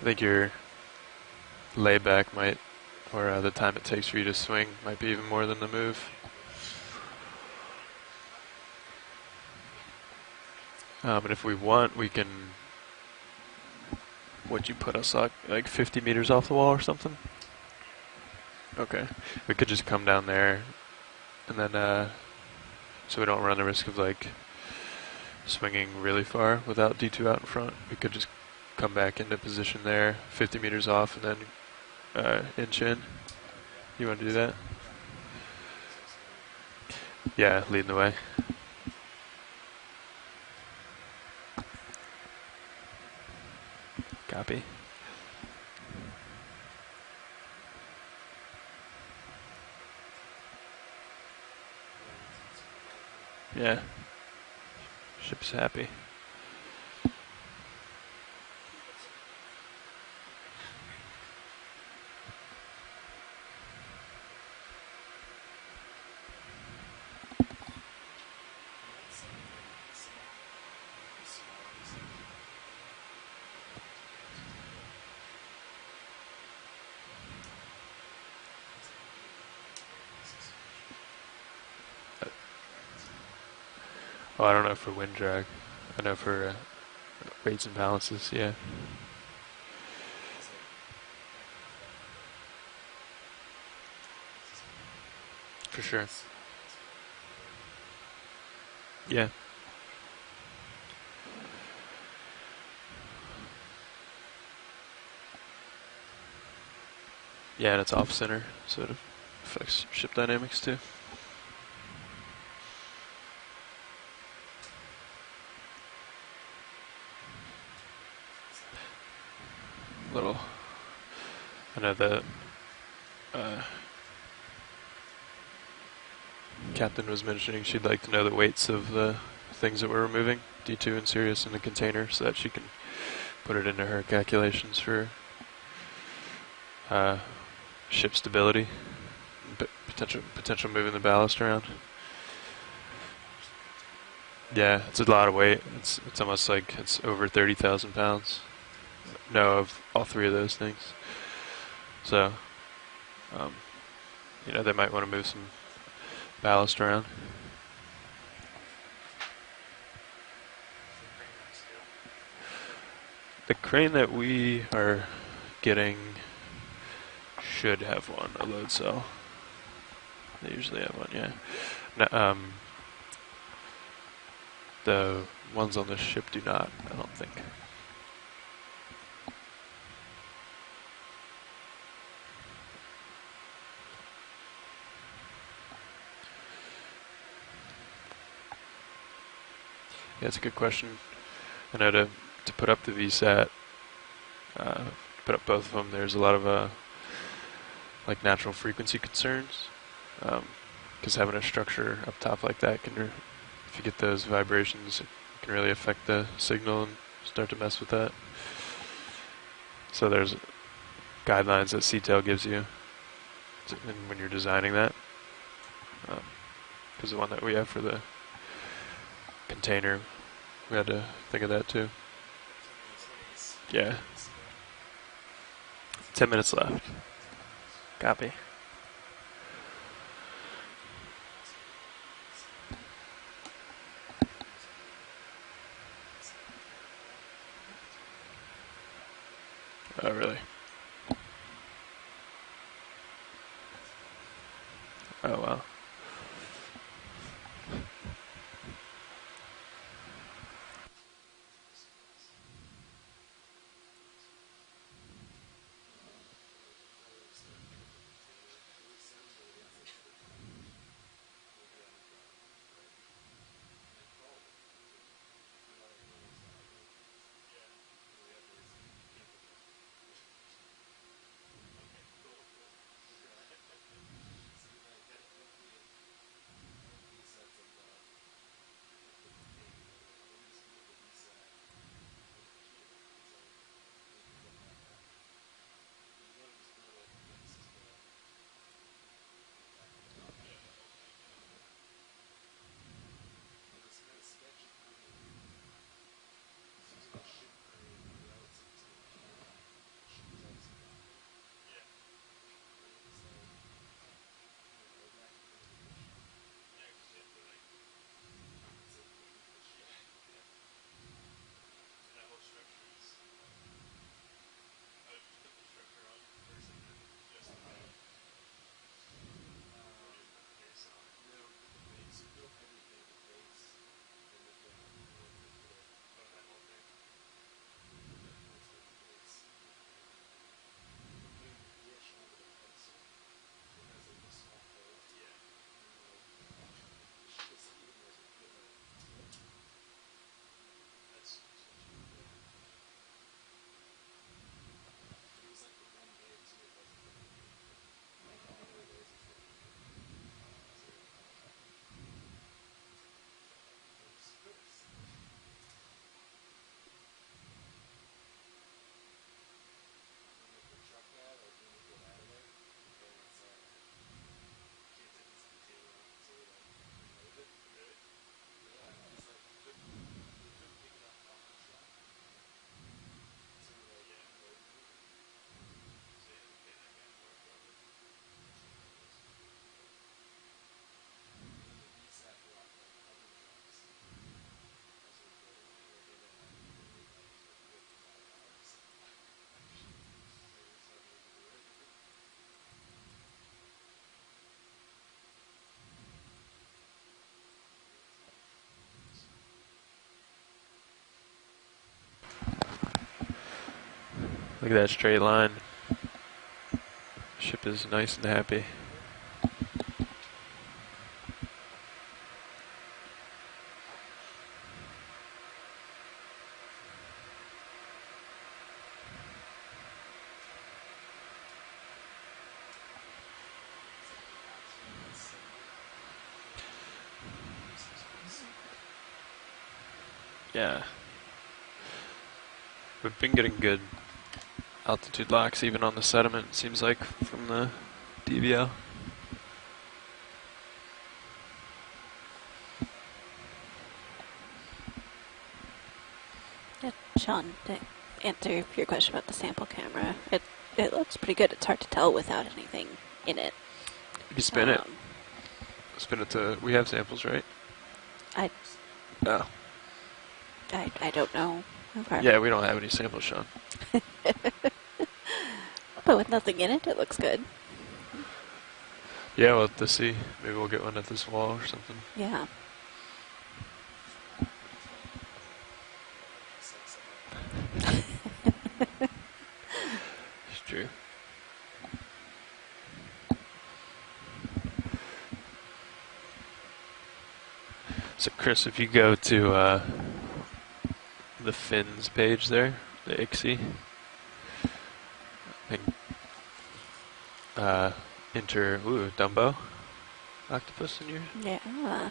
I think your layback might, or the time it takes for you to swing might be even more than the move. And if we want, we can, what'd you put us like 50 meters off the wall or something? Okay. We could just come down there and then, so we don't run the risk of like swinging really far without D2 out in front. We could just come back into position there, 50 meters off, and then inch in. You want to do that? Yeah, leading the way. Copy. Yeah. Ship's happy. Oh, I don't know for wind drag. I know for weights and balances, yeah. For sure. Yeah. Yeah, and it's off center, so it affects ship dynamics too. Little. I know the captain was mentioning she'd like to know the weights of the things that we're removing, D2 and Sirius in the container, so that she can put it into her calculations for ship stability, potential moving the ballast around. Yeah, it's a lot of weight. It's almost like it's over 30,000 pounds. No, of all three of those things. So, you know, they might want to move some ballast around. The crane that we are getting should have one, a load cell. They usually have one, yeah. No, the ones on the ship do not, I don't think. Yeah, it's a good question. I know to put up the VSAT, put up both of them, there's a lot of like natural frequency concerns. Because having a structure up top like that can, if you get those vibrations, it can really affect the signal and start to mess with that. So there's guidelines that CTEL gives you when you're designing that. Because the one that we have for the container, we had to think of that too. Yeah. 10 minutes left. Copy. Oh, really? Oh, wow. Look at that straight line. Ship is nice and happy. Yeah. We've been getting good altitude locks even on the sediment, it seems like, from the DVL. Yeah, Sean, to answer your question about the sample camera, it looks pretty good. It's hard to tell without anything in it. You can spin it. Spin it to, we have samples, right? I Oh. I don't know. Okay. Yeah, we don't have any samples, Sean. But with nothing in it, it looks good. Yeah, we'll have to see. Maybe we'll get one at this wall or something. Yeah. It's true. So Chris, if you go to the fins page there, the ICSI, and enter Dumbo octopus in your. Yeah.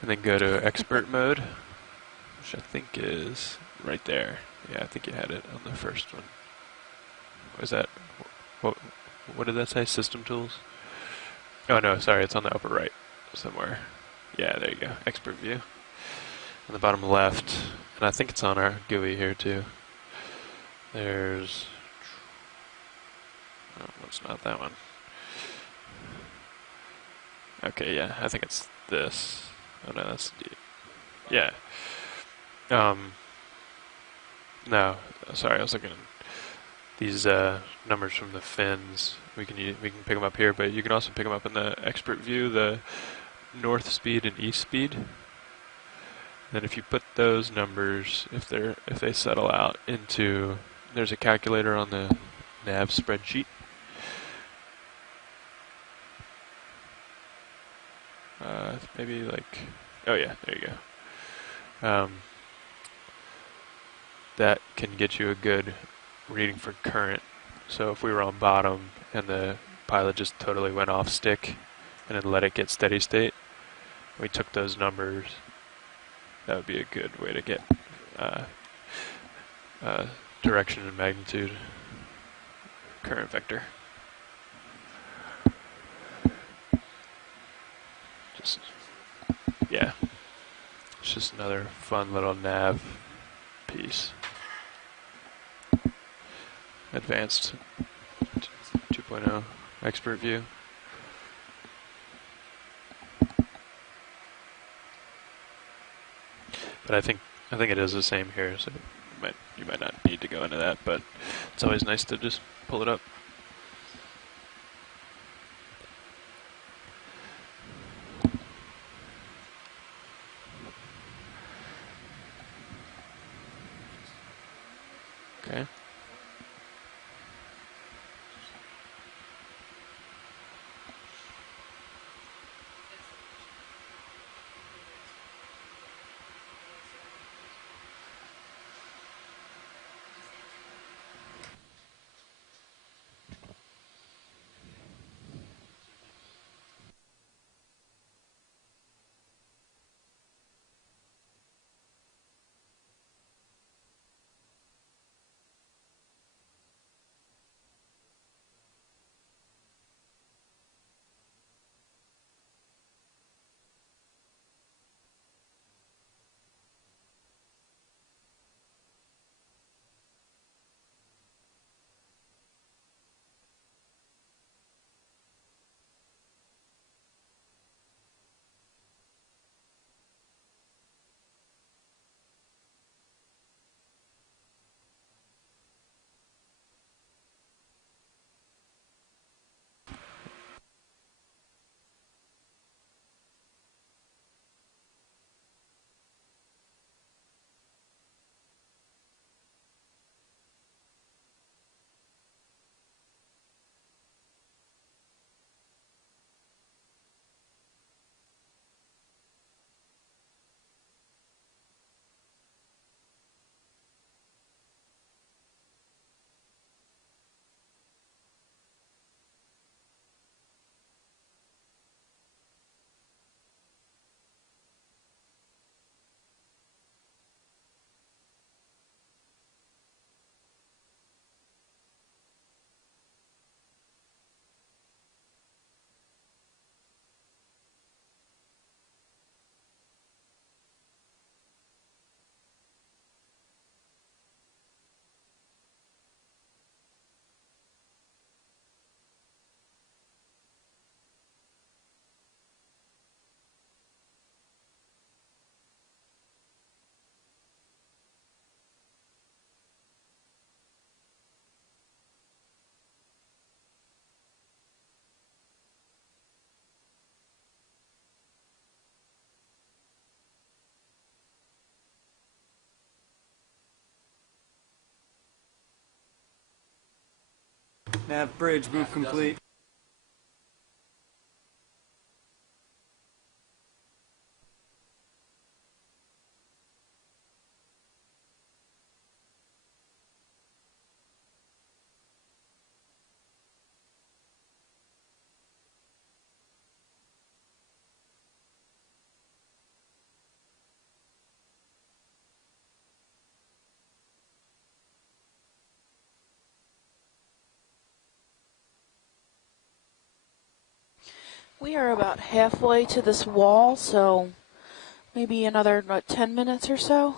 And then go to expert mode, which I think is right there. Yeah, I think you had it on the first one. Was that, what did that say? System tools? Oh no, sorry, it's on the upper right somewhere. Yeah, there you go. Expert view. On the bottom left, and I think it's on our GUI here too. There's, oh, it's not that one. Okay, yeah, I think it's this. Oh no, that's D. Yeah. No, sorry, I was looking at these numbers from the fins. We can pick them up here, but you can also pick them up in the expert view, the north speed and east speed. Then if you put those numbers, if they settle out into, there's a calculator on the nav spreadsheet. Maybe like, oh yeah, there you go. That can get you a good reading for current. So if we were on bottom and the pilot just totally went off stick and then let it get steady state, we took those numbers, that would be a good way to get direction and magnitude current vector. Just, yeah, it's just another fun little nav piece. Advanced 2.0 expert view. But I think it is the same here, so you might not need to go into that, but it's always nice to just pull it up. Okay. Nav bridge, move complete. We are about halfway to this wall, so maybe another 10 minutes or so,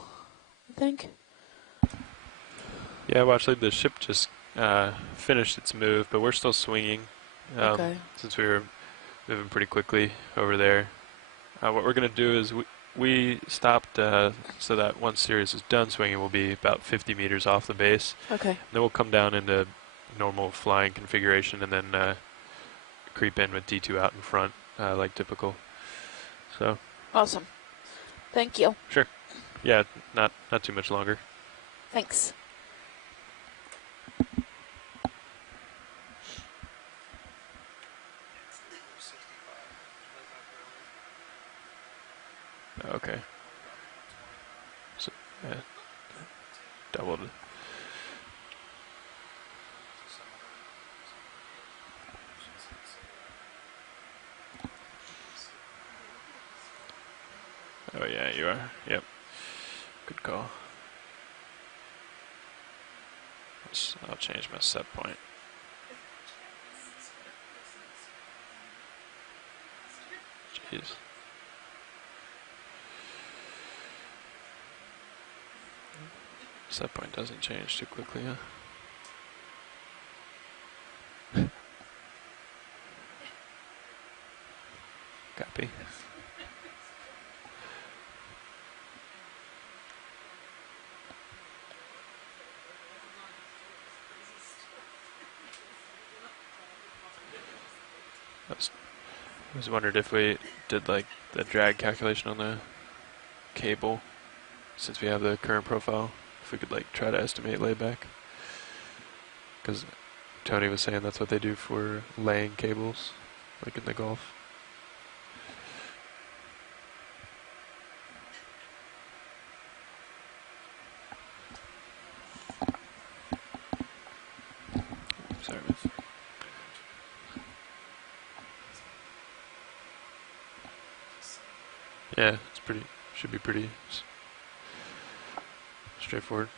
I think. Yeah, well, actually, the ship just finished its move, but we're still swinging Okay. since we were moving pretty quickly over there. What we're going to do is we stopped so that once Sirius is done swinging, we'll be about 50 meters off the base. Okay. Then we'll come down into normal flying configuration and then creep in with D2 out in front, like typical. So. Awesome. Thank you. Sure. Yeah, not too much longer. Thanks. Okay. So, yeah, doubled it. Oh yeah, you are. Yep. Good call. I'll change my set point. Jeez. Set point doesn't change too quickly, huh? Copy. I was wondered if we did like the drag calculation on the cable, since we have the current profile, if we could like try to estimate layback. Because Tony was saying that's what they do for laying cables, like in the Gulf. Sorry, man. Yeah, should be pretty straightforward.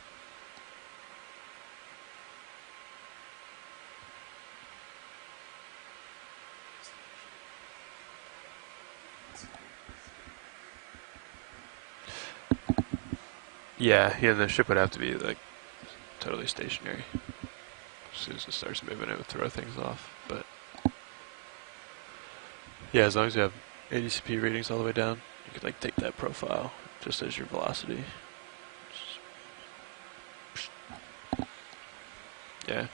Yeah, the ship would have to be like totally stationary. As soon as it starts moving, it would throw things off. But yeah, as long as you have ADCP readings all the way down, you could like take that profile just as your velocity. Yeah.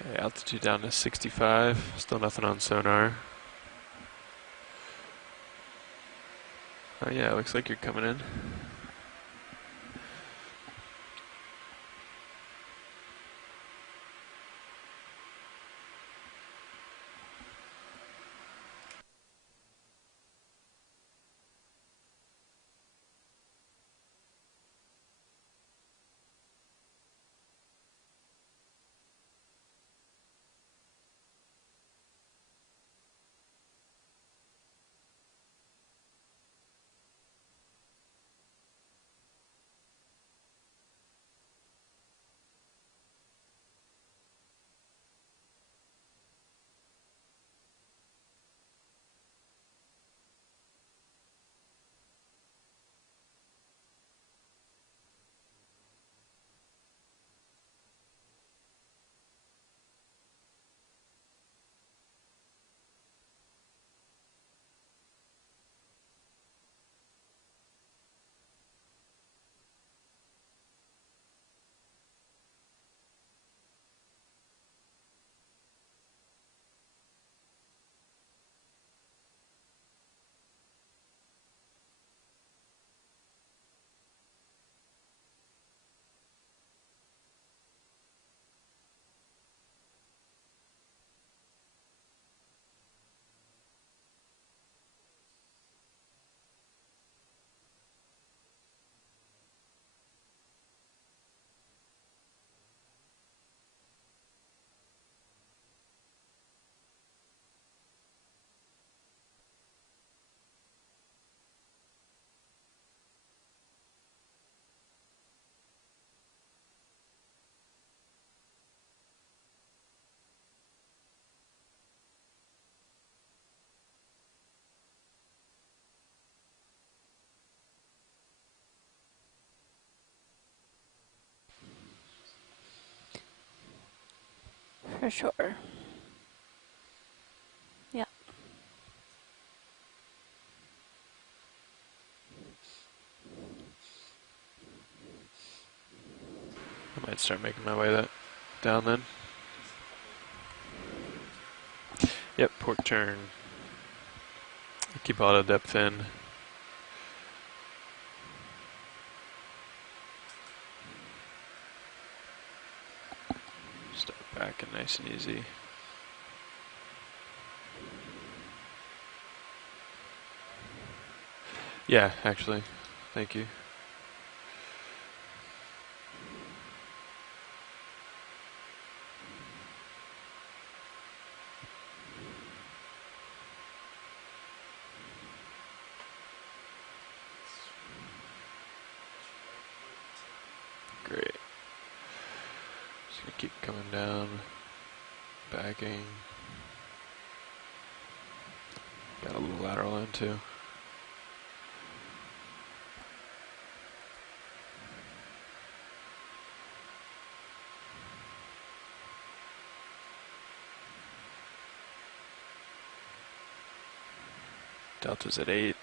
Okay, altitude down to 65. Still nothing on sonar. Oh yeah, it looks like you're coming in. For sure. Yeah. I might start making my way down then. Yep, port turn. Keep auto depth in. Start back and nice and easy. Yeah, actually. Thank you. Great. Just gonna keep coming down, backing. Got a little lateral in too. Delta's at 8.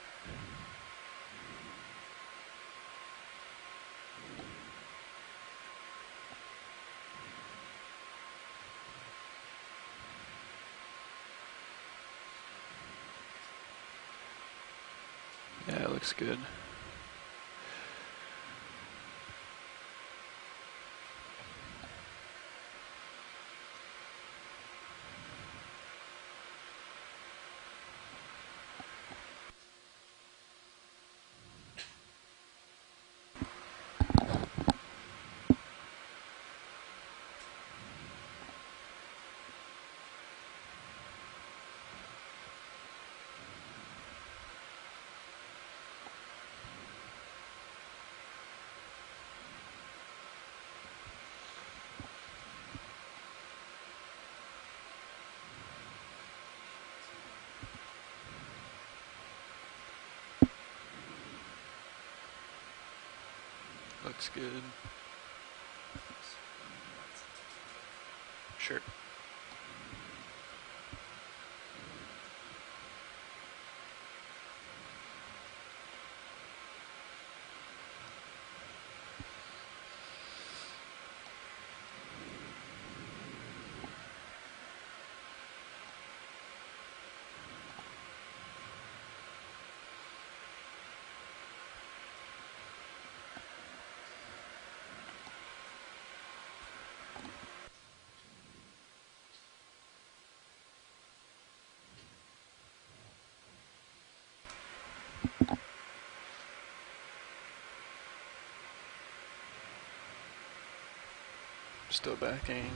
Yeah, it looks good. Looks good. Sure. Still backing.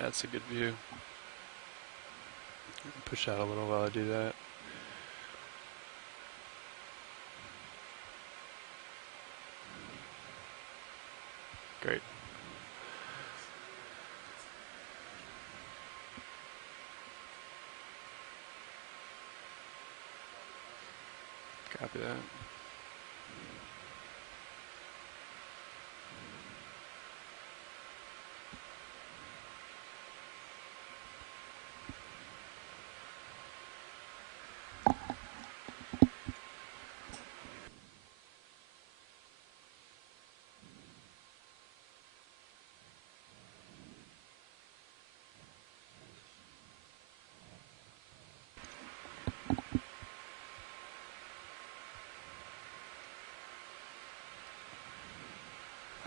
That's a good view. Push out a little while I do that. Great. Copy that.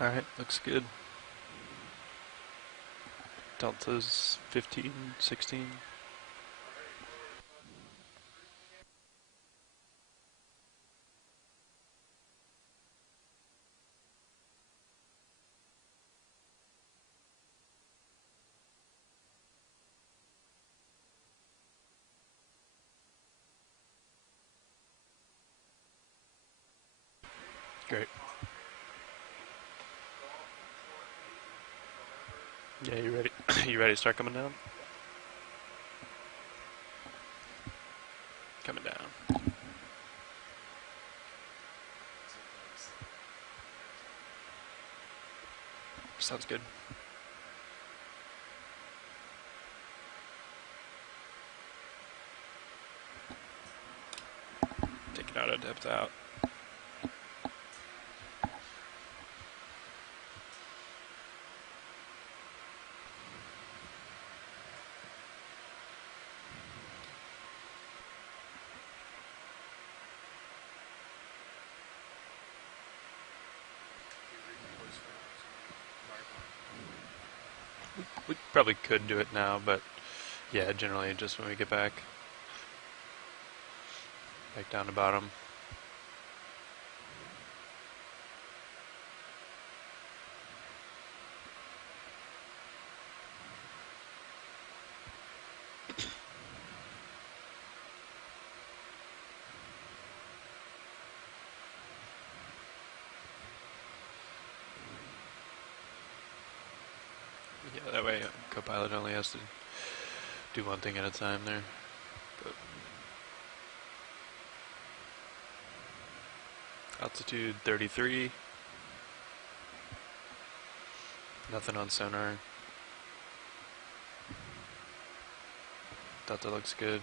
Alright, looks good. Delta's 15, 16. Great. Yeah, you ready? You ready to start coming down? Sounds good. Taking out a depth out. We probably could do it now, but yeah, generally just when we get back down to bottom. Yeah, that way Copilot only has to do one thing at a time there. But altitude 33. Nothing on sonar. Delta looks good.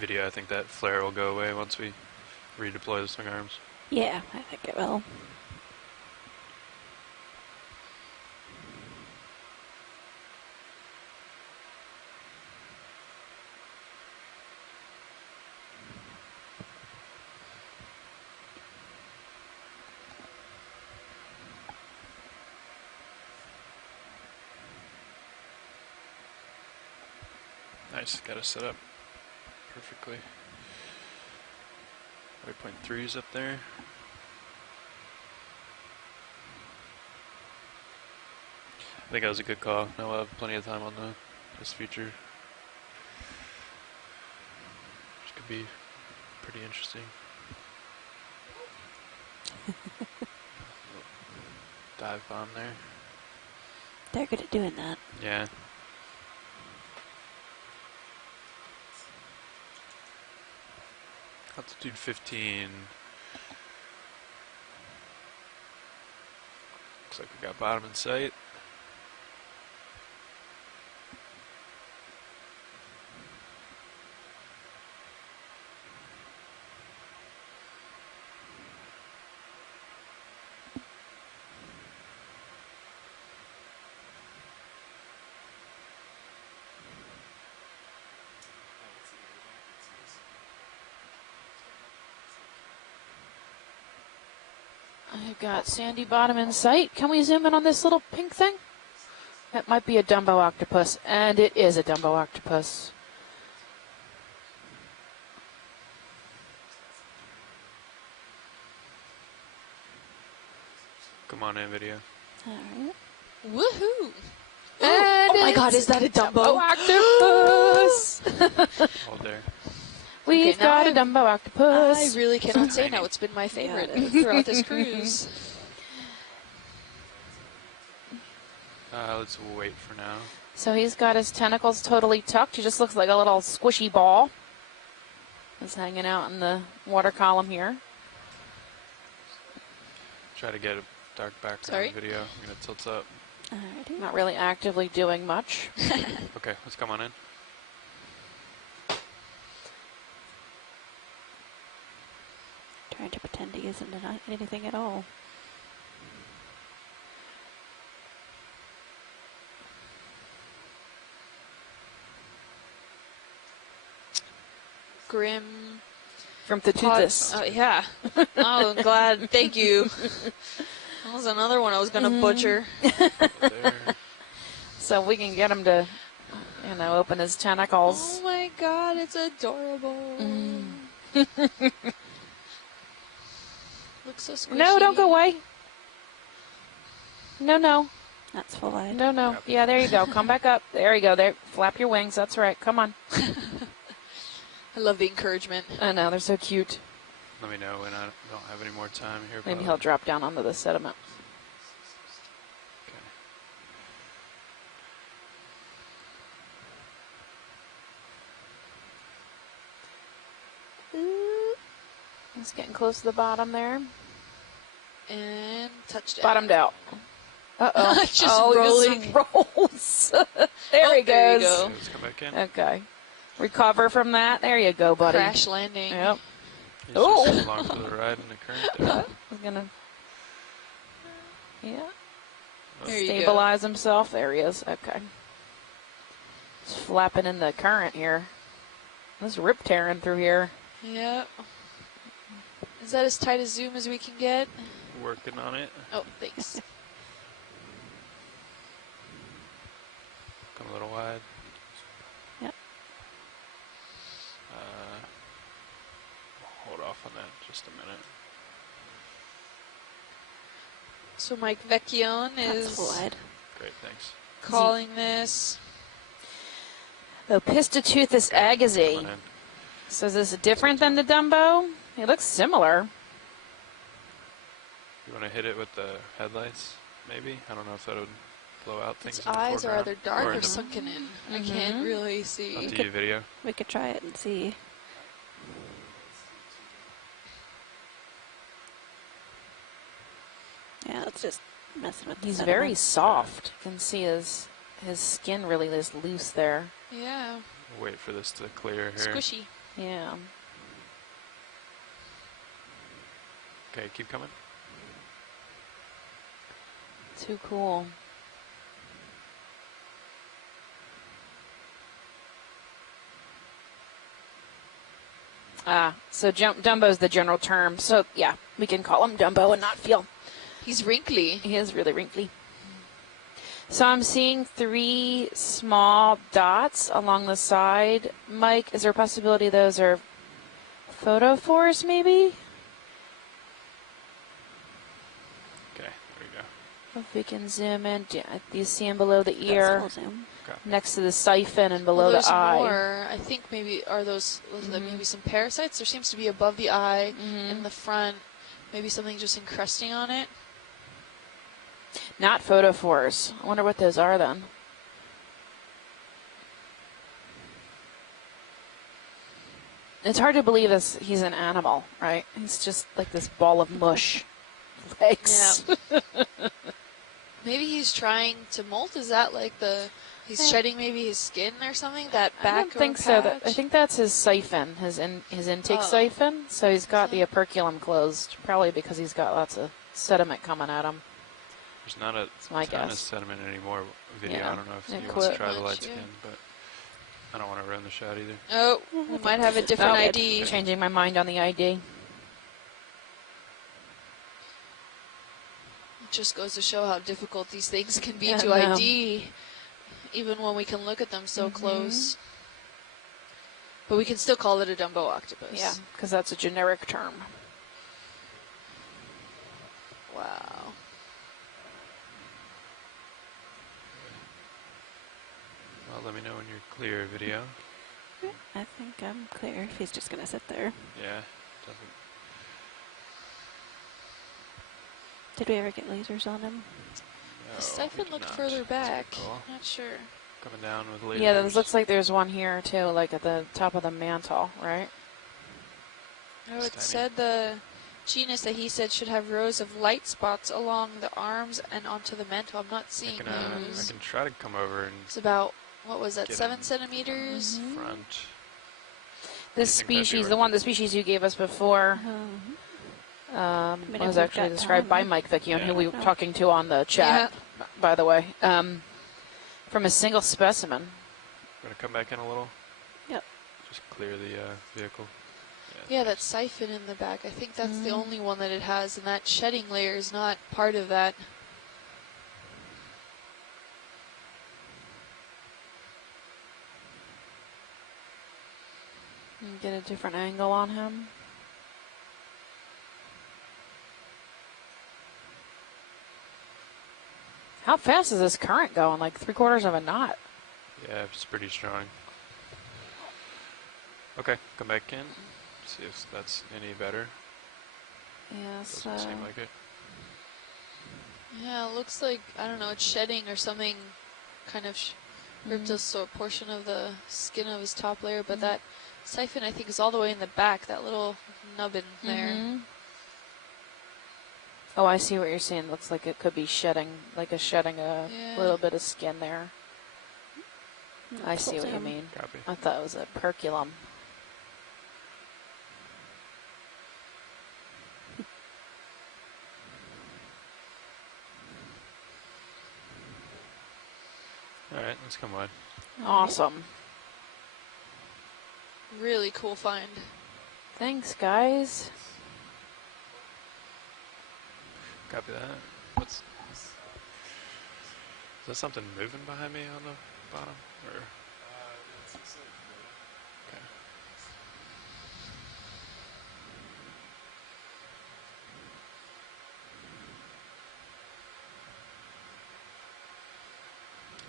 Video, I think that flare will go away once we redeploy the swing arms. Yeah, I think it will. Nice, got it set up perfectly. Waypoint 3's up there. I think that was a good call. Now we'll have plenty of time on this feature. Which could be pretty interesting. Dive bomb there. They're good at doing that. Yeah. Altitude 15. Looks like we got bottom in sight. I've got sandy bottom in sight. Can we zoom in on this little pink thing? That might be a Dumbo octopus, and it is a Dumbo octopus. Come on in, video. All right. Woohoo! And Oh my god, is that a Dumbo? octopus? Hold there. We've Okay, now got a Dumbo octopus. I really cannot say no. It's been my favorite throughout this cruise. Let's wait for now. So he's got his tentacles totally tucked. He just looks like a little squishy ball. He's hanging out in the water column here. Try to get a dark background Sorry? video. I'm gonna tilt up. Alrighty. Not really actively doing much. Okay, let's come on in. Trying to pretend he isn't anything at all. Grim. From the Toothus. Yeah. Oh, I'm glad. Thank you. That was another one I was going to butcher. There. So we can get him to, open his tentacles. Oh my god, it's adorable. Looks so squishy. No, don't go away. No. That's full wide. No. Yeah, there you go. Come back up. There you go. There. Flap your wings. That's right. Come on. I love the encouragement. I know. They're so cute. Let me know when I don't have any more time here. Maybe Bob. he'll drop down onto the sediment. He's getting close to the bottom there. And touchdown. Bottomed out. Uh-oh. Just oh, rolling. He just rolls. There he goes. There you go. Okay, let's come back in. Okay. Recover from that. There you go, buddy. Crash landing. Yep. He's Oh. just along for the ride in the current there. I was gonna. Yeah. There you go. Stabilize himself. There he is. Okay. He's flapping in the current here. This rip tearing through here. Yep. Is that as tight a zoom as we can get? Working on it. Oh, thanks. Come a little wide. Yep. Hold off on that just a minute. So Mike Vecchione That's is wide. Great, thanks. calling this. The Pistoteuthis Coming agassiz. in. So is this different than the Dumbo? It looks similar. You want to hit it with the headlights, maybe? I don't know if that would blow out things. Its in the eyes are foreground. either dark Or or in the- sunken in. I can't really see. Up to you, video. We could try it and see. Yeah, it's just messing with the He's sediment. very soft. You can see his skin really is loose there. Yeah, Wait for this to clear here. squishy. Yeah. Okay, keep coming. Too cool. So Dumbo's the general term. So yeah, we can call him Dumbo and not feel. He's wrinkly. He is really wrinkly. So I'm seeing 3 small dots along the side. Mike, is there a possibility those are photophores maybe? Okay, there we go. If we can zoom in, do you see him below the That's ear, full zoom. Okay. next to the siphon and below There's the eye? more. I think maybe are those maybe some parasites. There seems to be above the eye in the front. Maybe something just encrusting on it. Not photophores. I wonder what those are then. It's hard to believe he's an animal, right? He's just like this ball of mush. Legs. Maybe he's trying to molt. Is that like he's shedding maybe his skin or something? That back I don't think so. I think that's his siphon, his intake siphon. So he's got the operculum closed, probably because he's got lots of sediment coming at him. There's not a my ton of guess. sediment anymore. Video. Yeah. I don't know if It you want quit. to try the Much, light yeah. skin, but I don't want to ruin the shot either. Oh, we might have a different Oh, ID. Changing my mind on the ID. It just goes to show how difficult these things can be Yeah, to I know. ID, even when we can look at them so close. But we can still call it a Dumbo octopus. Yeah, because that's a generic term. Wow. Well, let me know when you're clear, video. I think I'm clear if he's just going to sit there. Yeah, doesn't. Did we ever get lasers on him? No, The siphon we did looked not. further back. Cool. Not sure. Coming down with lasers. Yeah, there looks like there's one here too, like at the top of the mantle, right? Oh, It's it tiny. said the genus that he said should have rows of light spots along the arms and onto the mantle. I'm not I seeing can, those. I can try to come over and It's about, what was that, Get 7 him. centimeters? front. This think that'd be species, worth the species you gave us before, mean, was if we've actually got described by time. Mike Vecchione, Yeah. who we were talking to on the chat, by the way, from a single specimen. Gonna come back in a little. Yep. Just clear the vehicle. Yeah, that siphon in the back. I think that's the only one that it has, and that shedding layer is not part of that. And get a different angle on him. How fast is this current going? Like 3/4 of a knot. Yeah, it's pretty strong. Okay, come back in. See if that's any better. Yeah, Doesn't seem like it. Yeah, it looks like, I don't know, it's shedding or something kind of ripped a portion of the skin of his top layer, but that siphon I think is all the way in the back, that little nubbin there. Oh, I see what you're saying. Looks like it could be shedding, like a shedding a little bit of skin there. I see what you mean. Copy. I thought it was a perculum. All right, let's come wide. Awesome. Really cool find. Thanks, guys. Copy that. Is that something moving behind me on the bottom? Or? Okay.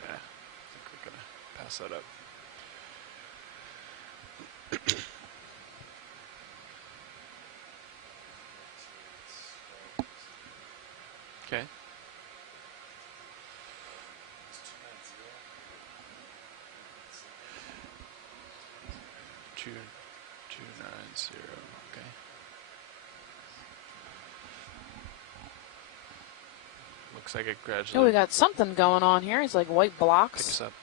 Yeah, I think we're gonna pass that up. Okay. Two 290. Okay. Looks like it gradually Oh, we got something going on here. It's like white blocks. picks up.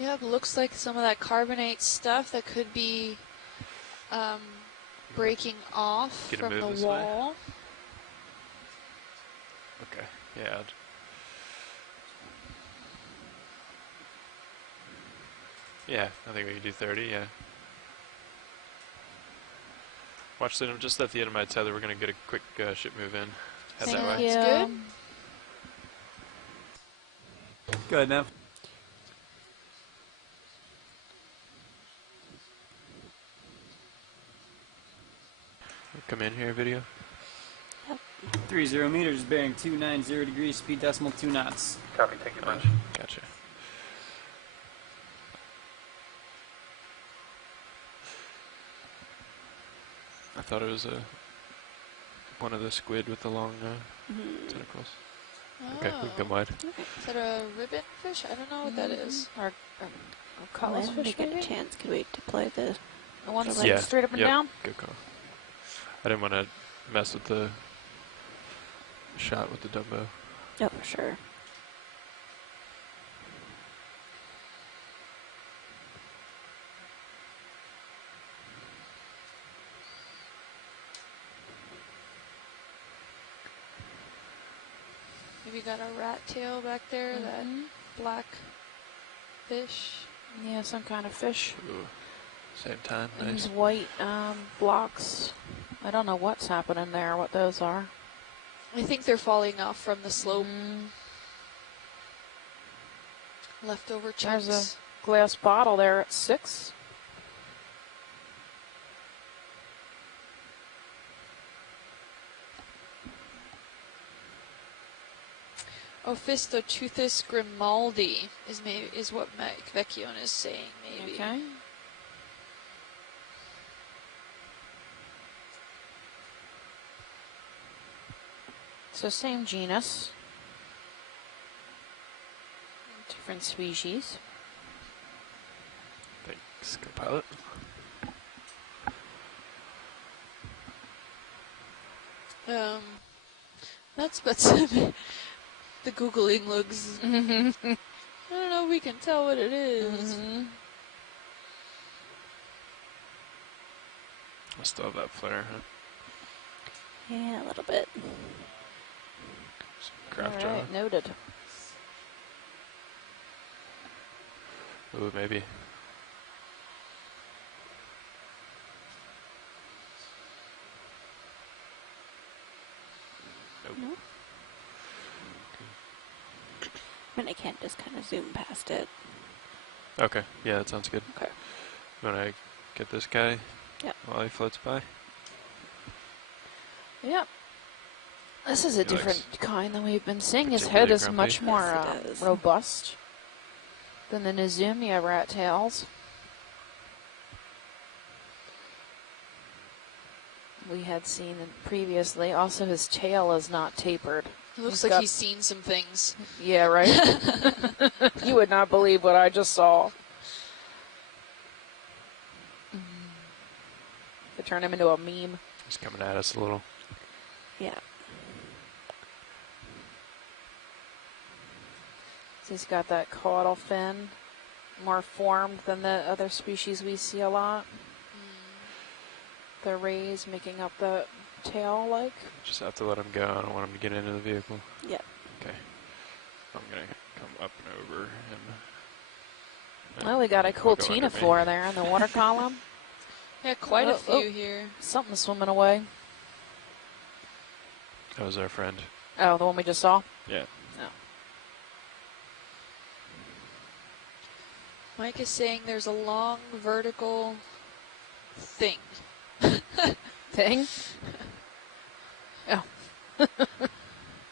Yep, looks like some of that carbonate stuff that could be breaking off Get it from moved the this way? wall. Okay. Yeah. Yeah, I think we can do 30. Yeah. Watch that. I'm just at the end of my tether. We're gonna get a quick ship move in. Head that Thank way. you. That's good. Good enough. Come in here, video. 30 meters, bearing 290 degrees, speed decimal 2 knots. Copy. Thank you much. Gotcha. I thought it was one of the squid with the long tentacles. Okay, we can come wide. Is that a ribbon fish? I don't know what that is. Or When colors we fish, get a maybe? chance, could we deploy the... The ones Yeah. like straight up and Yep. down? Good call. I didn't want to mess with the shot with the Dumbo. Oh, for sure. Maybe got a rat tail back there, that black fish. Yeah, some kind of fish. Ooh. Same time. And Nice. these white blocks. I don't know what's happening there, what those are. I think they're falling off from the slope. Leftover chunks. There's a glass bottle there at 6. Ophistoteuthis grimaldi is what Mike Vecchione is saying, maybe. Okay. So same genus. Different species. Thanks, co-pilot. That's but the Googling looks. I don't know if we can tell what it is. I still have that flare, huh? Yeah, a little bit. Craft All right, noted. jaw. Ooh, maybe. Nope. No. I mean, I can't just kind of zoom past it. Okay, yeah, that sounds good. Okay. You want to get this guy Yep. while he floats by? Yep. This is a He different kind than we've been seeing. His particularly head is grumpy. much more Yes, it is. robust than the Nizumia rat tails. we had seen previously. Also, his tail is not tapered. It looks He's like got- he's seen some things. Yeah, right? You would not believe what I just saw. To turn him into a meme. He's coming at us a little. Yeah. So he's got that caudal fin, more formed than the other species we see a lot. The rays making up the tail like. Just have to let him go. I don't want him to get into the vehicle. Yeah. Okay. I'm going to come up and over him. Well, we got a cool I'll go under me. ctenophore there in the water column. Yeah, quite a Oh, few oh. here. Something's swimming away. That was our friend. Oh, the one we just saw? Yeah. No. Mike is saying there's a long vertical thing. Thing? Oh.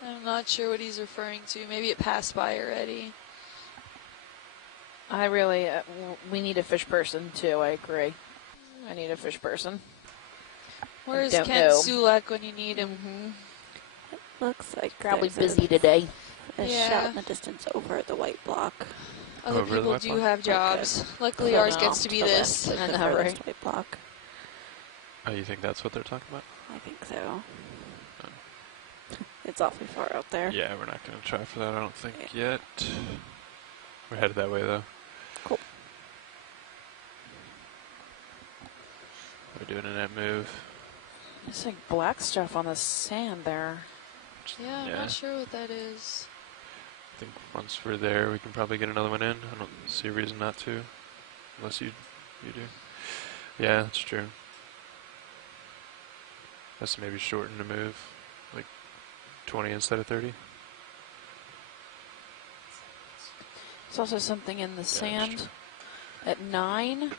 I'm not sure what he's referring to. Maybe it passed by already. I really, we need a fish person too, I agree. I need a fish person. Where's don't Ken know. Sulek when you need him? Mm-hmm. Looks like Probably there's busy today. a Yeah. shot in the distance over the white block. Other Over the people white do block? have jobs. Luckily, I ours know. gets to be the this. left, like I the know, furthest right? white block. Oh, you think that's what they're talking about? I think so. It's awfully far out there. Yeah, we're not going to try for that, I don't think, yet. We're headed that way, though. Cool. We're doing a net move. There's like black stuff on the sand there. Yeah, I'm Yeah. not sure what that is. I think once we're there, we can probably get another one in. I don't see a reason not to, unless you do. Yeah, that's true. That's maybe shorten the move, like 20 instead of 30. There's also something in the that's sand true. at 9.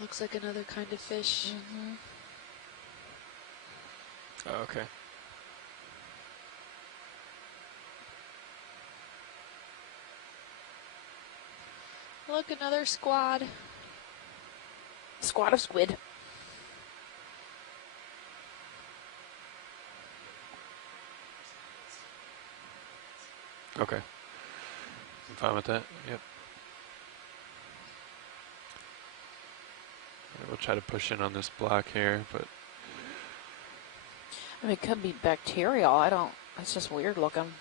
Looks like another kind of fish. Mm-hmm. Oh, okay. Look, another squad. Squad of squid. Okay. I'm fine with that. Yep. We'll try to push in on this block here, but I mean, it could be bacterial. I don't. It's just weird looking.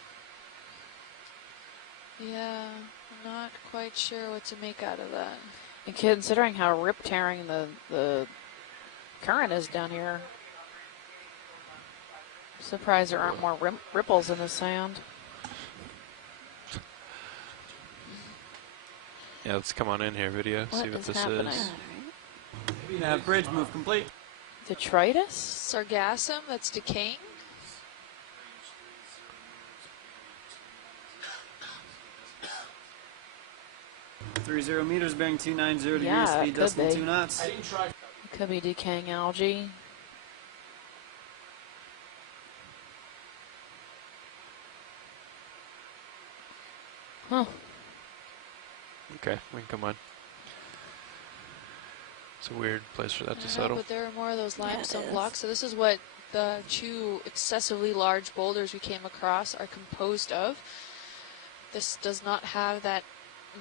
Yeah, I'm not quite sure what to make out of that. And considering how rip tearing the current is down here, surprised there aren't more ripples in the sand. yeah, let's come on in here, video, What see what is this happening? is. Bridge move complete. Detritus? Sargassum that's decaying? Three 0 meters, bearing 290 degrees, Yeah, it speed could decimal be. 2 knots. It could be decaying algae. Huh. Okay, we can come on. It's a weird place for that I to know, settle. but there are more of those Yeah, it limestone is. blocks. So this is what the two excessively large boulders we came across are composed of. This does not have that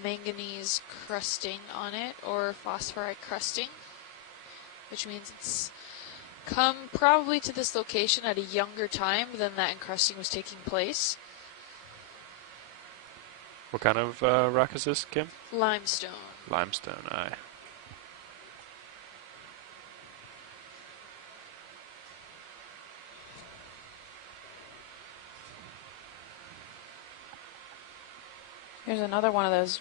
manganese crusting on it or phosphorite crusting, which means it's come probably to this location at a younger time than that encrusting was taking place. What kind of rock is this, Kim? Limestone. Limestone, aye. Here's another one of those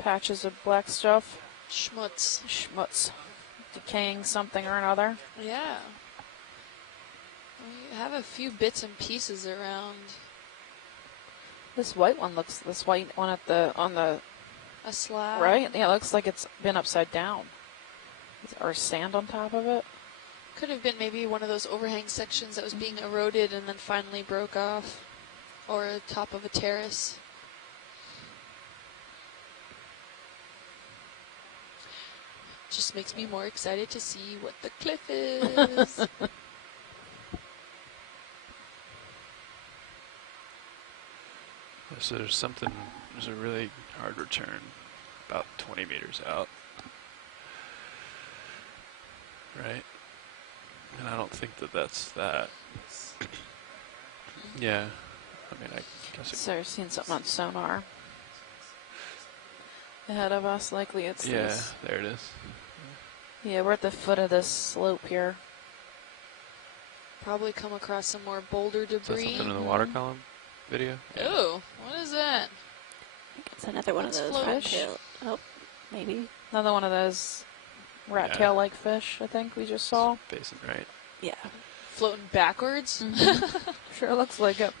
patches of black stuff. Schmutz. Schmutz. Decaying something or another. Yeah. We have a few bits and pieces around. This white one looks, this white one at the, on the, A slab. right? Yeah, it looks like it's been upside down. Or sand on top of it. Could have been maybe one of those overhang sections that was being eroded and then finally broke off. Or top of a terrace. Just makes me more excited to see what the cliff is. So there's a really hard return about 20 meters out. Right? And I don't think that that's that. Yeah. I mean, I guess it. So, seeing something on sonar. Ahead of us, likely it's Yeah, this. there it is. Yeah, we're at the foot of this slope here. Probably come across some more boulder Is that debris. something in the water column video? Oh, what is that? I think it's another one That's of those floating. rat tail. Oh, maybe. Another one of those rat Yeah. tail-like fish, I think we just saw. Facing right. Yeah. Floating backwards? Sure looks like it.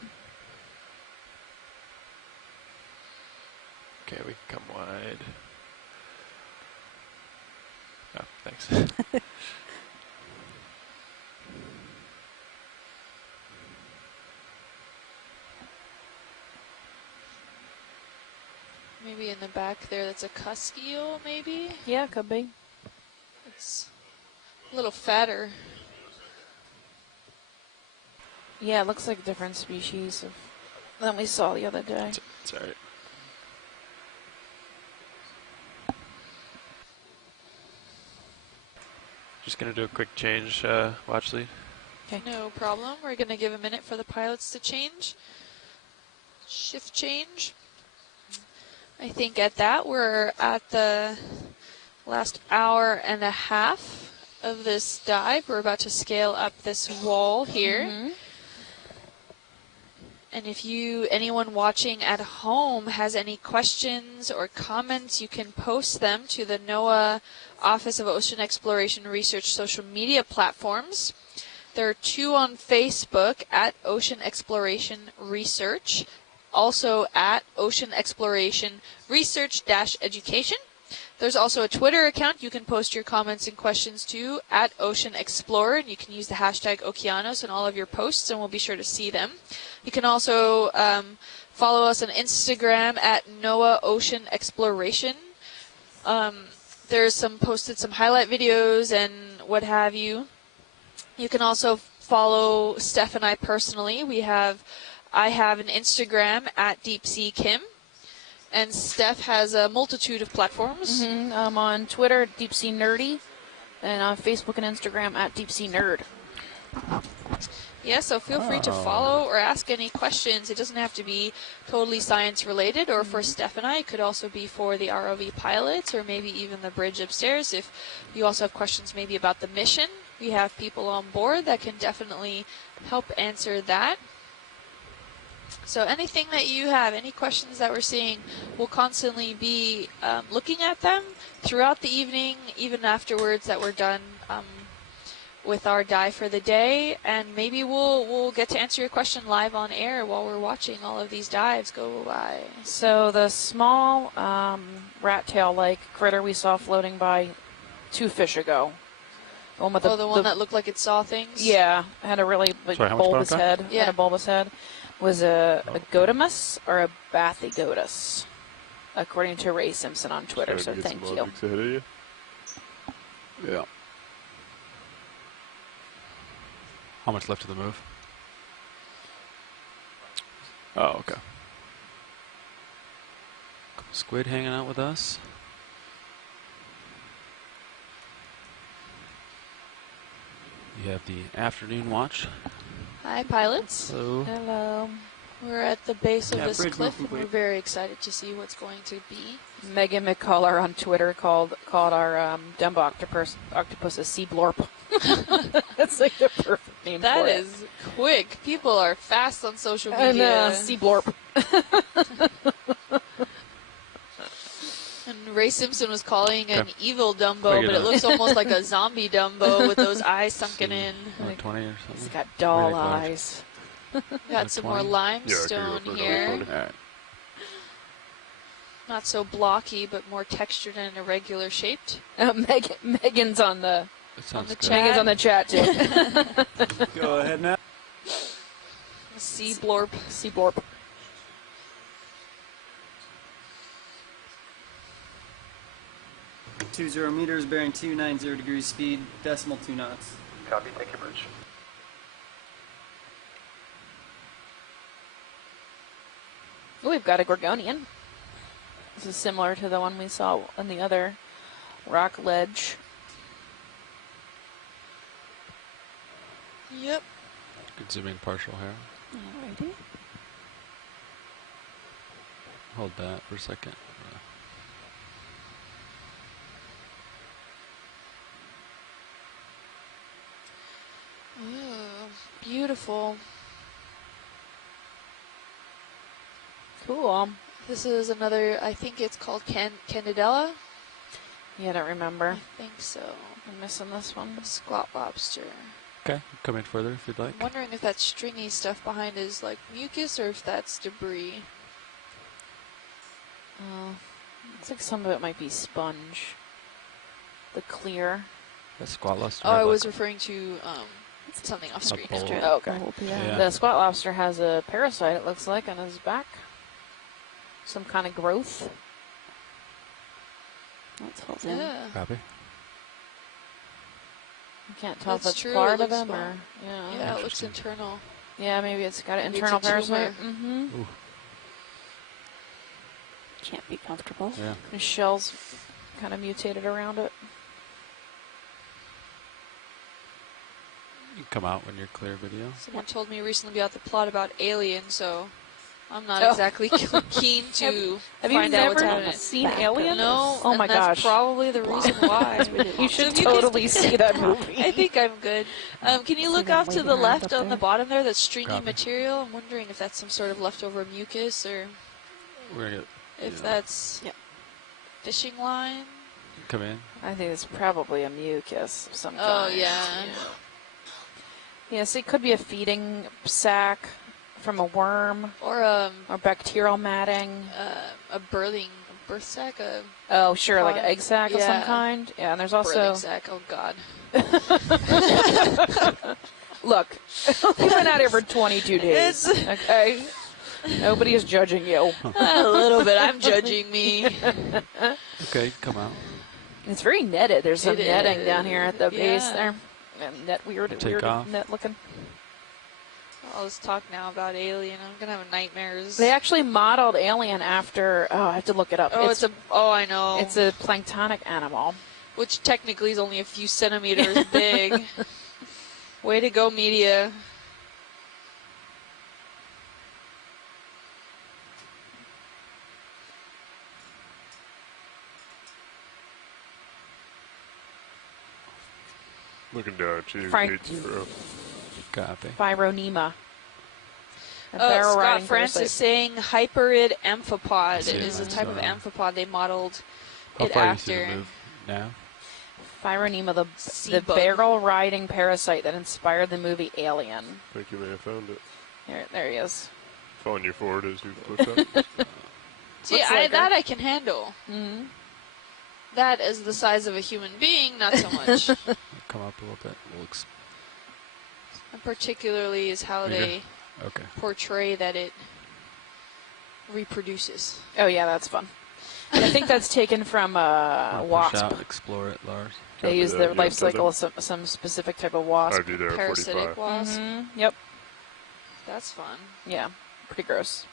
Okay, we can come wide. Oh, thanks. Maybe in the back there, that's a cusk eel, maybe? Yeah, could be. It's a little fatter. Yeah, it looks like a different species than we saw the other day. It's all right. Just gonna do a quick change, watch lead. No problem. We're going to give a minute for the pilots to change. Shift change. I think at that, we're at the last hour and a half of this dive. We're about to scale up this wall here. And if anyone watching at home has any questions or comments, you can post them to the NOAA Office of Ocean Exploration Research social media platforms. There are 2 on Facebook at Ocean Exploration Research, also at Ocean Exploration Research-Education. There's also a Twitter account you can post your comments and questions to at Ocean Explorer, and you can use the hashtag Okeanos in all of your posts, and we'll be sure to see them. You can also follow us on Instagram at NOAA Ocean Exploration. There's posted some highlight videos and what have you. You can also follow Steph and I personally. I have an Instagram at DeepSeaKim, and Steph has a multitude of platforms. I'm on Twitter, DeepSeaNerdy, and on Facebook and Instagram at DeepSeaNerd. Yeah, so feel free to follow or ask any questions. It doesn't have to be totally science related, or for Steph and I, it could also be for the ROV pilots, or maybe even the bridge upstairs. If you also have questions maybe about the mission, we have people on board that can definitely help answer that. So anything that you have, any questions that we're seeing, we'll constantly be looking at them throughout the evening, even afterwards that we're done with our dive for the day, and maybe we'll get to answer your question live on air while we're watching all of these dives go by. So the small rat tail-like critter we saw floating by 2 fish ago. The one with the one that looked like it saw things? Yeah, had a really Sorry, how much bulbous bottom head. Yeah. Had a bulbous head. Was a godamus or a bathygotus, according to Ray Simpson on Twitter, so thank you. Ahead of you. Yeah. How much left of the move? Oh, okay. Squid hanging out with us. You have the afternoon watch. Hi, pilots. Hello. Hello. We're at the base of Yeah, this bridge cliff, move and we're complete. very excited to see what's going to be. Megan McCullough on Twitter called our Dumbo octopus a sea blorp. That's like the perfect name That for it. is quick. People are fast on social And media. sea blorp. And Ray Simpson was calling an Okay. evil Dumbo, Quick but it enough. looks almost like a zombie Dumbo with those eyes sunken in. 120 or He's something? got doll Really large. eyes. Got some more 20? limestone here. Alright. Not so blocky, but more textured and irregular shaped. Megan's on the That sounds the good. chat. Megan's on the chat too. Go ahead now. Sea blorp. Sea blorp. 20 meters, bearing 290 degrees, speed decimal 2 knots. Copy, thank you, Bridge. Oh, we've got a Gorgonian. This is similar to the one we saw on the other rock ledge. Yep. Good zoom in partial here. Alrighty. Hold that for a second. Ooh, beautiful. Cool. This is another, I think it's called Candidella. Yeah, I don't remember. I think so. I'm missing this one. Squat lobster. Okay, come in further if you'd like. I'm wondering if that stringy stuff behind is like mucus or if that's debris. Looks like some of it might be sponge. The clear. That squat lobster. Oh, I have, was like, referring to something off screen. bowl. Oh, okay. Yeah. The squat lobster has a parasite, it looks like, on his back. Some kind of growth. Let's hold in. Yeah. Copy. You can't tell That's if it's true, it part of looks him or... fine. Yeah. Yeah, it looks Interesting. internal. Yeah, maybe it's got an Maybe internal it's a parasite. tumor. Mm-hmm. Ooh, Can't be comfortable. yeah. The shell's kind of mutated around it. You can come out when you're clear video. Someone told me recently about the plot about Alien, so I'm not Oh. exactly keen to Have you find out what's never happening. seen Back Alien? No, Oh and my that's gosh. probably the reason why. You should So if you can- totally see that movie. I think I'm good. Can you See look them off to waving the around left up on the there? bottom there, that stringy Copy. material? I'm wondering if that's some sort of leftover mucus or We're gonna if Yeah. that's Yep. fishing line. come in. I think it's probably a mucus of some Oh, kind. yeah. Yes, it could be a feeding sac from a worm Or or bacterial matting. a birth sac, a Oh, sure, like an Pod. egg sac of some Yeah. kind. Yeah, and there's birthing also... sac. Oh, God. Look, you've been out here for 22 days, okay? Nobody is judging you. A little bit. I'm judging me. Okay, come out. It's very netted. There's some It netting down here at the base yeah. there. And net weird, Take weird off. net looking. Let's talk now about Alien. I'm gonna have nightmares. They actually modeled Alien after. Oh, I have to look it up. Oh, it's a. Oh, I know. It's a planktonic animal. Which technically is only a few centimeters big. Way to go, media. Looking down at you, Frank. 80. Copy. Phyronema. A barrel Scott riding Francis parasite. saying hyperid amphipod See, is the type of so- amphipod they modeled How it far you see the after. move now? Phyronema, the Sea bug. barrel riding parasite that inspired the movie Alien. I think you may have found it. There he is. Following you forward as you push up. See, Looks like that her. I can handle. Mm-hmm. That is the size of a human being, not so much. Come up a little bit. We'll And particularly is how Bigger? they okay. portray that it reproduces. Oh yeah, that's fun. And I think that's taken from Wanna push wasp. out, explore it, Lars. They Copy use that, their yeah, life so cycle of some specific type of wasp. I'd be there at Parasitic 45. wasp. Yep. That's fun. Yeah. Pretty gross.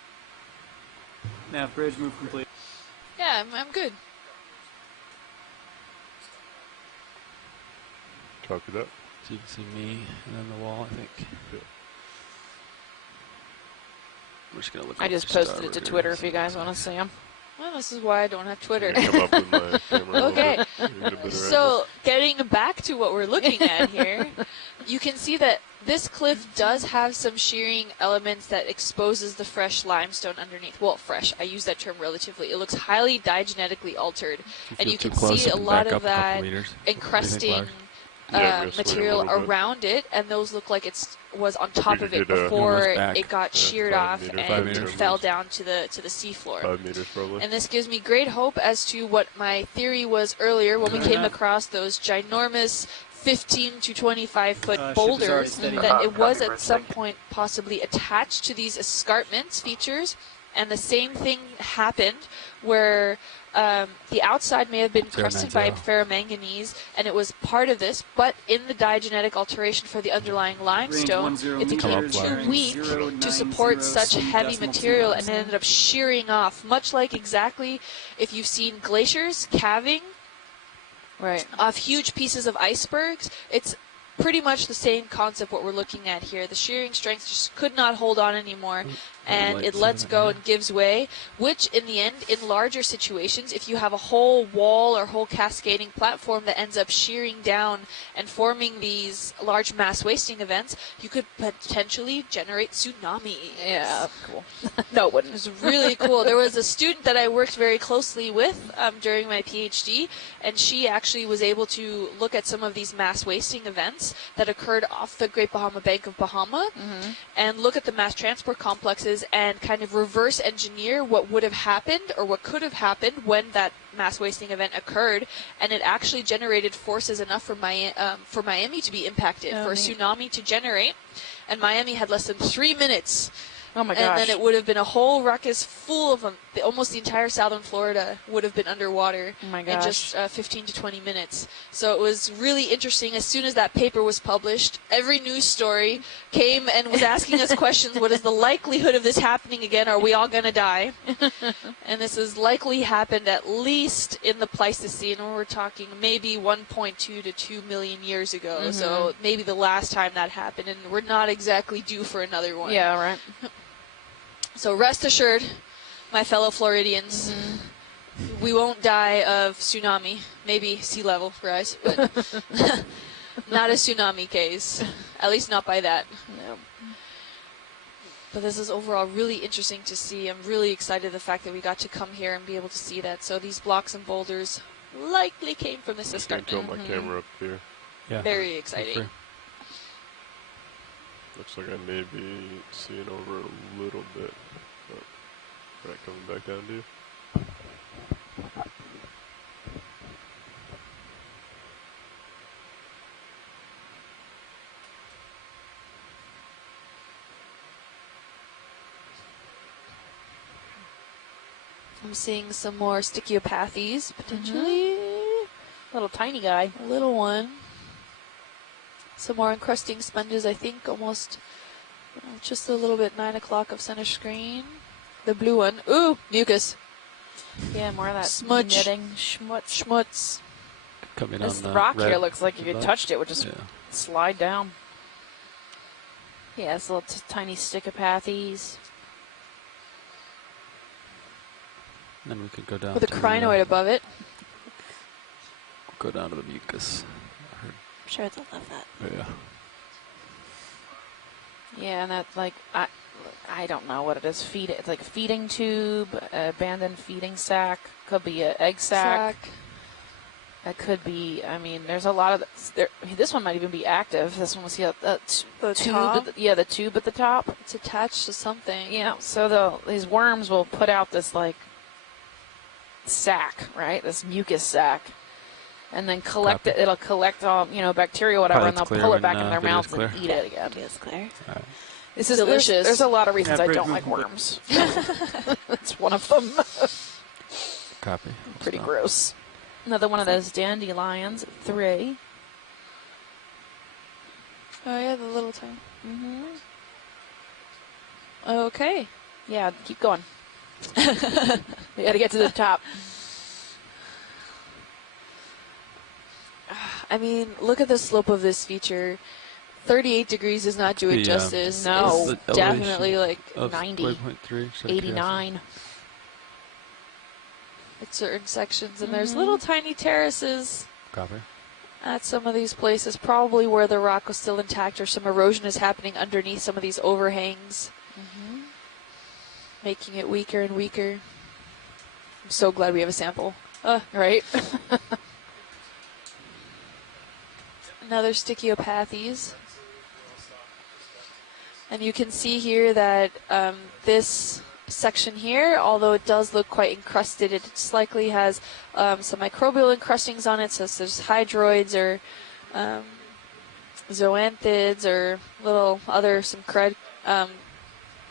Nav bridge move complete. Yeah, I'm good. Copy that. So you can see me and then the wall, I think. Yeah. We're just gonna look. I up just for posted it to starboard Twitter here. if you guys want to see them. Well, this is why I don't have Twitter. Come up with my camera a little Okay. bit. Get a bit of So, getting back to what we're looking at here, you can see that this cliff does have some shearing elements that exposes the fresh limestone underneath. Well, fresh. I use that term relatively. It looks highly diagenetically altered, If and feel you too can close, see you a can lot back of up a couple that meters. encrusting Lars? Yeah, I'm gonna swing a material little bit. around it, and those look like it was on top we of could it get, before almost back. it got Yeah, sheared 5 off meters, 5 and meters. fell down to the seafloor. 5 meters probably. And this gives me great hope as to what my theory was earlier when we Fair came enough. across those ginormous 15 to 25 foot Ship is already boulders, steady. that it was Copy, at Bridge, some thank you. point possibly attached to these escarpments features and the same thing happened where the outside may have been crusted by 090. ferromanganese, and it was part of this, but in the diagenetic alteration for the underlying limestone, it became too weak to support such heavy material, and it ended up shearing off, much like exactly if you've seen glaciers calving Right. off huge pieces of icebergs. It's pretty much the same concept what we're looking at here. The shearing strength just could not hold on anymore, and it lets go and gives way, which in the end, in larger situations, if you have a whole wall or whole cascading platform that ends up shearing down and forming these large mass wasting events, you could potentially generate tsunamis. Yeah, cool. No, it It wouldn't. was really cool. There was a student that I worked very closely with during my PhD, and she actually was able to look at some of these mass wasting events that occurred off the Great Bahama Bank of Bahama and look at the mass transport complexes and kind of reverse engineer what would have happened or what could have happened when that mass wasting event occurred, and it actually generated forces enough for Miami to be impacted, for a tsunami to generate, and Miami had less than 3 minutes. Oh my And gosh. then it would have been a whole ruckus full of them. Almost the entire southern Florida would have been underwater Oh my in gosh. just 15 to 20 minutes. So it was really interesting. As soon as that paper was published, every news story came and was asking us questions. What is the likelihood of this happening again? Are we all going to die? And this has likely happened at least in the Pleistocene, where we're talking maybe 1.2 to 2 million years ago. So maybe the last time that happened, and we're not exactly due for another one. Yeah, right. So rest assured, my fellow Floridians, we won't die of tsunami. Maybe sea level rise, but not a tsunami case. At least not by that. No. But this is overall really interesting to see. I'm really excited the fact that we got to come here and be able to see that. So these blocks and boulders likely came from this I'm just gonna escarpment. tilt my camera up here. Yeah. Very exciting. Looks like I may be seeing over a little bit. But right, coming back down to you. I'm seeing some more stichiopathies, potentially. Little tiny guy. A little one. Some more encrusting sponges, I think, almost just a little bit 9 o'clock of center screen. The blue one. Ooh, mucus. Yeah, more of that Smudge. knitting schmutz. Schmutz. Coming This on rock red here looks like if you above. touched it, would just Yeah. slide down. Yeah, it's little tiny stichopathies. Then we could go down With a to crinoid above it. go down to the mucus. I'm sure they'll love that. Yeah. Yeah, and that like I don't know what it is. It's like a feeding tube, abandoned feeding sack. Could be an egg sack. That could be. I mean, there's a lot of this one might even be active. This one was the The tube. top? The tube at the top. It's attached to something. Yeah. So these worms will put out this like sack, right? This mucus sack, and then collect Copy. it. It'll collect all bacteria, whatever, and Pilot's they'll clear pull it when, back in their video's mouths and clear. eat it again. It's clear. This is Delicious. There's a lot of reasons Yeah, I pretty don't good. like worms. It's one of them. Copy. Pretty Stop. gross. Another one of those dandelions. 3. Oh, yeah, the little tiny. Mm-hmm. Okay. Yeah, keep going. We got to get to the top. I mean, look at the slope of this feature. 38 degrees does not do it The, justice. No. It's the definitely like Of 90, waypoint 3, just out of 89. at certain sections, and there's little tiny terraces curiosity. Copy. at some of these places, probably where the rock was still intact or some erosion is happening underneath some of these overhangs, making it weaker and weaker. I'm so glad we have a sample. Right? Another stichiopathies. And you can see here that this section here, although it does look quite encrusted, it likely has some microbial encrustings on it, so there's hydroids or zoanthids or little other some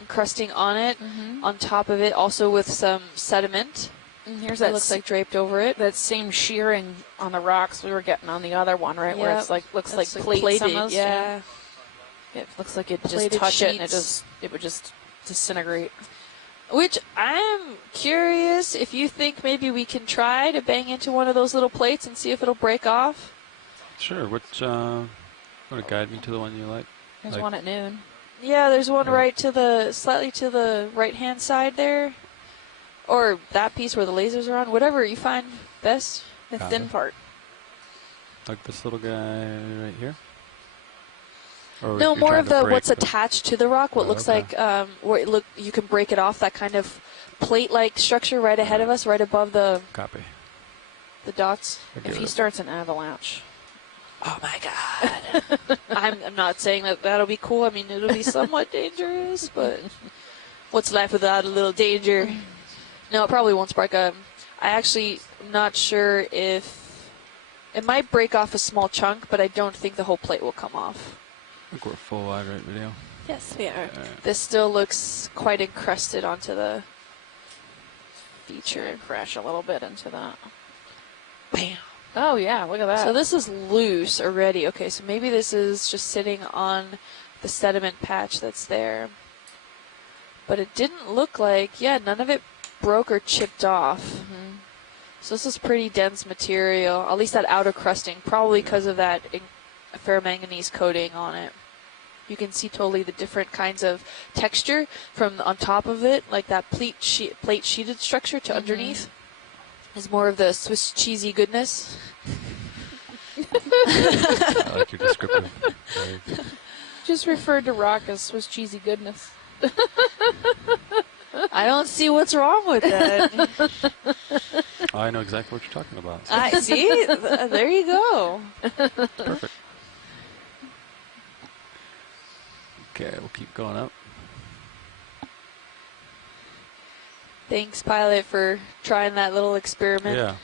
encrusting on it, Mm-hmm. on top of it, also with some sediment. And here's That that looks like draped over it. that same shearing on the rocks we were getting on the other one, right? Where Yep. it's like looks like That's plates plated, almost. yeah. It looks like it just Plated touch it and sheets. it would just disintegrate. Which I'm curious if you think maybe we can try to bang into one of those little plates and see if it'll break off. Sure. Which want to guide me to the one you like? There's Like- one at noon. Yeah, there's one Oh. right to the, slightly to the right-hand side there. Or that piece where the lasers are on, whatever you find best. The Got thin it. part. Like this little guy right here? Or No, you're more trying of to the break what's attached to the rock. What Oh, looks okay. like where it look you can break it off. That kind of plate-like structure right ahead of us, right above the Copy. dots. I get If he it. starts an avalanche. Oh my god! I'm not saying that that'll be cool. I mean, it'll be somewhat dangerous, but what's life without a little danger? No, it probably won't spark a. I actually am not sure if it might break off a small chunk, but I don't think the whole plate will come off. I think we're full wide right video. Yes, we are. Alright. This still looks quite encrusted onto the feature. Crash a little bit into that. Bam. Oh yeah, look at that. So this is loose already. Okay, so maybe this is just sitting on the sediment patch that's there. But it didn't look like, yeah, none of it broke or chipped off. Mhm. So this is pretty dense material, at least that outer crusting, probably because of that ferromanganese coating on it. You can see totally the different kinds of texture from on top of it, like that plate sheeted structure to underneath is more of the Swiss cheesy goodness. I like your descriptive. Just referred to rock as Swiss cheesy goodness. I don't see what's wrong with that. I know exactly what you're talking about. I see. There you go. Perfect. Okay, we'll keep going up. Thanks, pilot, for trying that little experiment. Yeah.